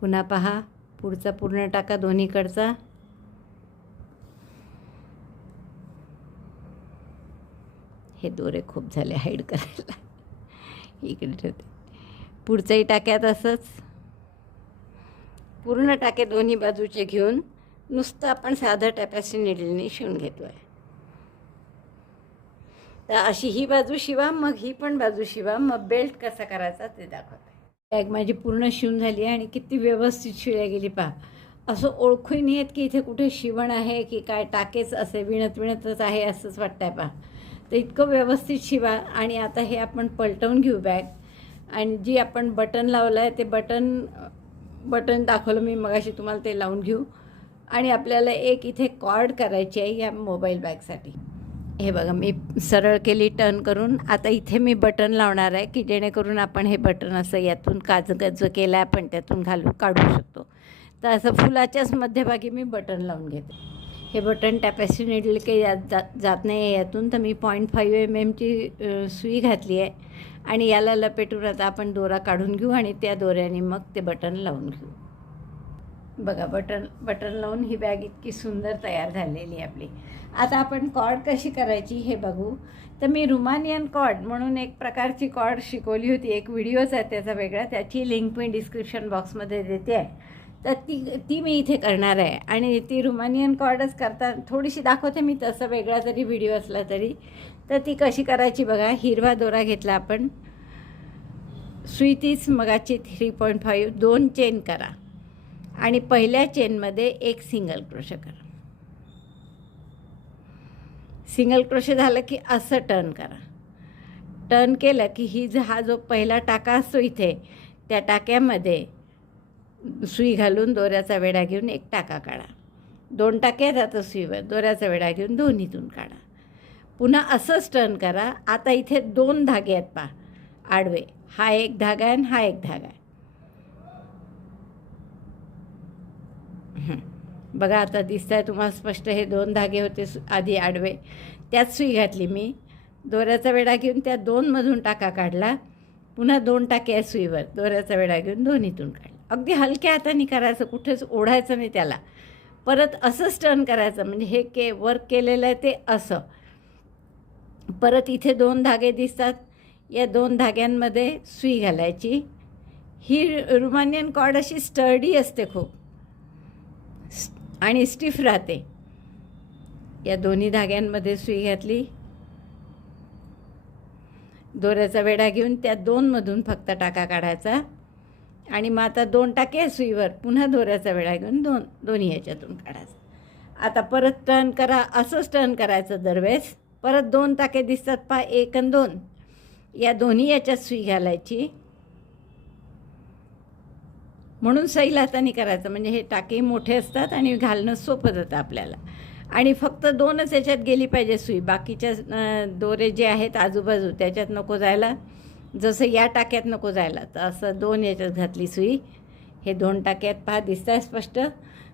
पुन्हा पहा पुढचा पूर्ण टाका दोन्हीकडचा. हे दोरे खूप झाले हाईड करायला, इकडे ठेवते. पुढच्याही टाक्यात असंच पूर्ण टाके दोन्ही बाजूचे घेऊन नुसतं आपण साधं टॅपॅसी निडलनी शिवून घेतो आहे. तर अशी ही बाजू शिवा, मग ही पण बाजू शिवा, मग बेल्ट कसा करायचा ते दाखवते. बॅग माझी पूर्ण शिवून झाली आहे आणि किती व्यवस्थित शिवल्या गेली पहा. असं ओळखूही नाही आहेत की इथे कुठे शिवण आहे की काय, टाकेच असे विणतच आहे असंच वाटतं आहे पहा. तर इतकं व्यवस्थित शिवा. आणि आता हे आपण पलटवून घेऊ बॅग, आणि जी आपण बटन लावलं आहे ते बटन दाखवलं मी मगाशी तुम्हाला, ते लावून घेऊ. आणि आपल्याला एक इथे कॉर्ड करायची आहे या मोबाईल बॅगसाठी. हे बघा मी सरळ केली टर्न करून. आता इथे मी बटन लावणार आहे की जेणेकरून आपण हे बटन असं यातून काजगज केलं आहे आपण त्यातून काढू शकतो. तर असं फुलाच्याच मध्यभागी मी बटन लावून घेते. हे बटन टॅपॅसी निडल काही जात नाही आहे यातून, तर मी 0.5 mm सुई घातली आहे आणि याला लपेटून आता आपण दोरा काढून घेऊ आणि त्या दोऱ्याने मग ते बटन लावून घेऊ. बघा बटन लावून ही बॅग इतकी सुंदर तयार झालेली आहे आपली. आता आपण कॉर्ड कशी करायची हे बघू. तर मी रुमानियन कॉर्ड म्हणून एक प्रकारची कॉर्ड शिकवली होती, एक व्हिडिओच आहे त्याचा वेगळा, त्याची लिंक मी डिस्क्रिप्शन बॉक्समध्ये देते आहे. तर ती मी इथे करणार आहे आणि ती रुमानियन कॉर्डच करता थोडीशी दाखवते मी, तसं वेगळा जरी व्हिडिओ असला तरी. तर ती कशी करायची बघा. हिरवा दोरा घेतला आपण, सुई तीच मगाची 3.5, 2 चेन करा आणि पहिल्या चेनमध्ये एक सिंगल क्रोशे करा. सिंगल क्रोशे झालं की असं टर्न करा. टर्न केलं की हा जो पहिला टाका असतो इथे, त्या टाक्यामध्ये सुई घालून दोऱ्याचा वेढा घेऊन एक टाका काढा. 2 टाके जातं सुईवर, दोऱ्याचा वेढा घेऊन दोन्हीतून काढा. पुन्हा असंच टर्न करा. आता इथे 2 धागे आहेत पहा आडवे, हा एक धागा आहे आणि हा एक धागा आहे. बघा आता दिसत आहे तुम्हाला स्पष्ट. हे 2 धागे होते आधी आडवे, त्यात सुई घातली मी, दोऱ्याचा वेढा घेऊन त्या 2मधून टाका काढला. पुन्हा 2 टाके आहे सुईवर, दोऱ्याचा वेढा घेऊन दोन्हीतून काढला. अगदी हलक्या हाताने करायचं, कुठेच ओढायचं नाही त्याला. परत असंच टर्न करायचं, म्हणजे हे वर्क केलेलं आहे ते असं. परत इथे 2 धागे दिसतात, या 2 धाग्यांमध्ये सुई घालायची. ही रुमानियन कॉर्ड अशी स्टर्डी असते खूप आणि स्टिफ राहते. या दोन्ही धाग्यांमध्ये सुई घातली, दोऱ्याचा वेढा घेऊन त्या 2मधून फक्त टाका काढायचा आणि मग आता 2 टाके सुईवर, पुन्हा दोऱ्याचा वेढा घेऊन दोन्ही याच्यातून काढायचं. आता परत टर्न करा, असंच टर्न करायचं दरवेळेस. परत 2 टाके दिसतात पहा, 1 आणि 2, या दोन्ही याच्यात सुई घालायची. म्हणून सैल हाताने करायचं, म्हणजे हे टाके मोठे असतात आणि घालणं सोपं जातं आपल्याला. आणि फक्त 2च याच्यात गेली पाहिजे सुई, बाकीच्या दोरे जे आहेत आजूबाजू त्याच्यात नको जायला, जसं या टाक्यात नको जायला. तर असं 2 याच्यात घातली सुई. हे 2 टाक्यात पहा दिसत आहे स्पष्ट.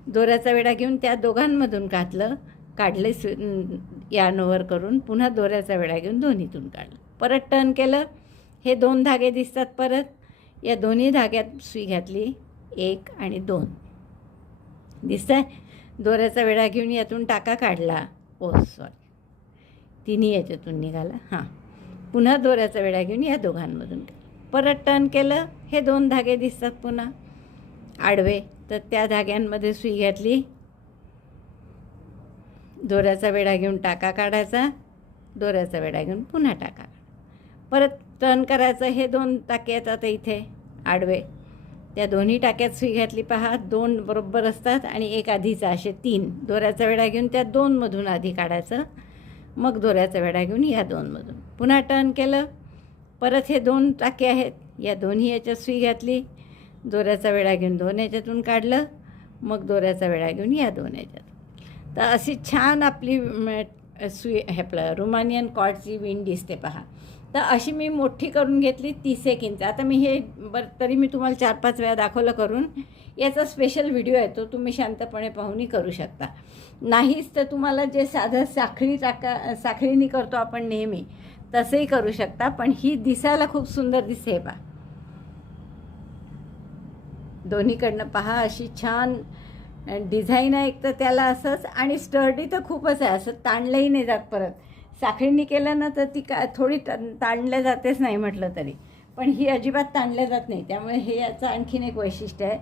दोऱ्याचा वेढा घेऊन त्या दोघांमधून काढले यानोवर करून, पुन्हा दोऱ्याचा वेढा घेऊन दोन्हीतून काढलं. परत टर्न केलं, हे 2 धागे दिसतात. परत या दोन्ही धाग्यात सुई घातली, 1 आणि 2 दिसत आहे. दोऱ्याचा वेढा घेऊन यातून टाका काढला, सॉरी तिन्ही याच्यातून निघाला. हां, पुन्हा दोऱ्याचा विडा घेऊन या दोघांमधून परत टर्न केलं, हे 2 धागे दिसतात पुन्हा आडवे, तर त्या धाग्यांमध्ये सुई घातली, दोऱ्याचा विडा घेऊन टाका काढायचा, दोऱ्याचा विडा घेऊन पुन्हा टाका, परत टर्न करायचं, हे 2 टाके येतात इथे आडवे, त्या दोन्ही टाक्यात सुई घातली पहा, 2 बरोबर असतात आणि एक आधीचा, असे 3 दोऱ्याचा विडा घेऊन त्या 2मधून आधी काढायचं, मग दोऱ्याचा विडा घेऊन या 2मधून पुन्हा टर्न केलं, परत हे 2 टाके आहेत, या दोन्ही याच्यात सुई घातली, दोऱ्याचा विडा घेऊन 2 याच्यातून काढलं, मग दोऱ्याचा विडा घेऊन या 2 याच्यात. तर अशी छान आपली सुई आपलं रुमानियन कॉर्डची विण दिसते पहा. तर अशी मी मोठी करून घेतली 30 इंच. आता मी हे तरी मी तुम्हाला 4-5 वेळा दाखवलं करून. याचा स्पेशल व्हिडिओ आहे, तो तुम्ही शांतपणे पाहूनही करू शकता. नाहीच तर तुम्हाला जे साधं साखळीनी करतो आपण नेहमी तसंही करू शकता, पण ही दिसायला खूप सुंदर दिसते पहा. दोन्हीकडनं पहा अशी छान डिझाईन आहे एक तर त्याला असंच, आणि स्टर्डी तर खूपच आहे, असं ताणलंही नाही जात. परत साखळीनी केलं ना तर ती थोडी ताणल्या जातेच नाही म्हटलं तरी, पण ही अजिबात ताणल्या जात नाही, त्यामुळे हे याचं आणखीन एक वैशिष्ट्य आहे.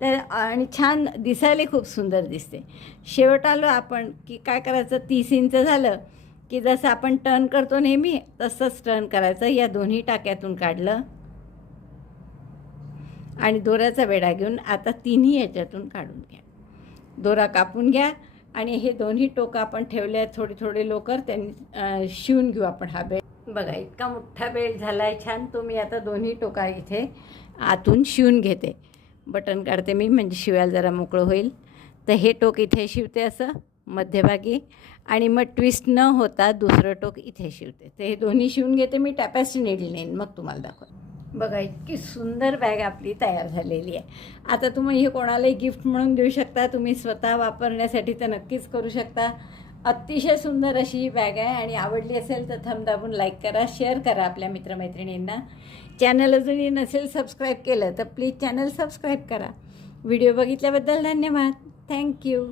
तर आणि छान दिसायला खूप सुंदर दिसते. शेवट आलो आपण की काय करायचं, 30 इंच झालं की जसं आपण टर्न करतो नेहमी तसंच टर्न करायचं. या दोन्ही टाक्यातून काढलं आणि दोऱ्याचा वेढा घेऊन आता तिन्ही याच्यातून काढून घ्या, दोरा कापून घ्या, आणि हे दोन्ही टोकं आपण ठेवले आहेत थोडे थोडे लोकर, त्यांनी शिवून घेऊ आपण हा बेल्ट. बघा इतका मोठा बेल्ट झाला आहे छान. तो मी आता दोन्ही टोका इथे आतून शिवून घेते, बटन काढते मी म्हणजे शिवायला जरा मोकळं होईल. तर हे टोक इथे शिवते असं मध्यभागी, आणि मग ट्विस्ट न होता दुसरं टोक इथे शिवते. तर हे दोन्ही शिवून घेते मी, टॅपॅस्ट्री नीडल नेईन मग तुम्हाला दाखवते. बघा इतकी सुंदर बॅग आपली तयार झालेली आहे. आता तुम्ही हे कोणालाही गिफ्ट म्हणून देऊ शकता, तुम्ही स्वतः वापरण्यासाठी तर नक्कीच करू शकता. अतिशय सुंदर अशी ही बॅग आहे, आणि आवडली असेल तर थंब दाबून लाईक करा, शेअर करा आपल्या मित्रमैत्रिणींना. चॅनल अजूनही नसेल सबस्क्राईब केलं तर प्लीज चॅनल सबस्क्राईब करा. व्हिडिओ बघितल्याबद्दल धन्यवाद. थँक्यू.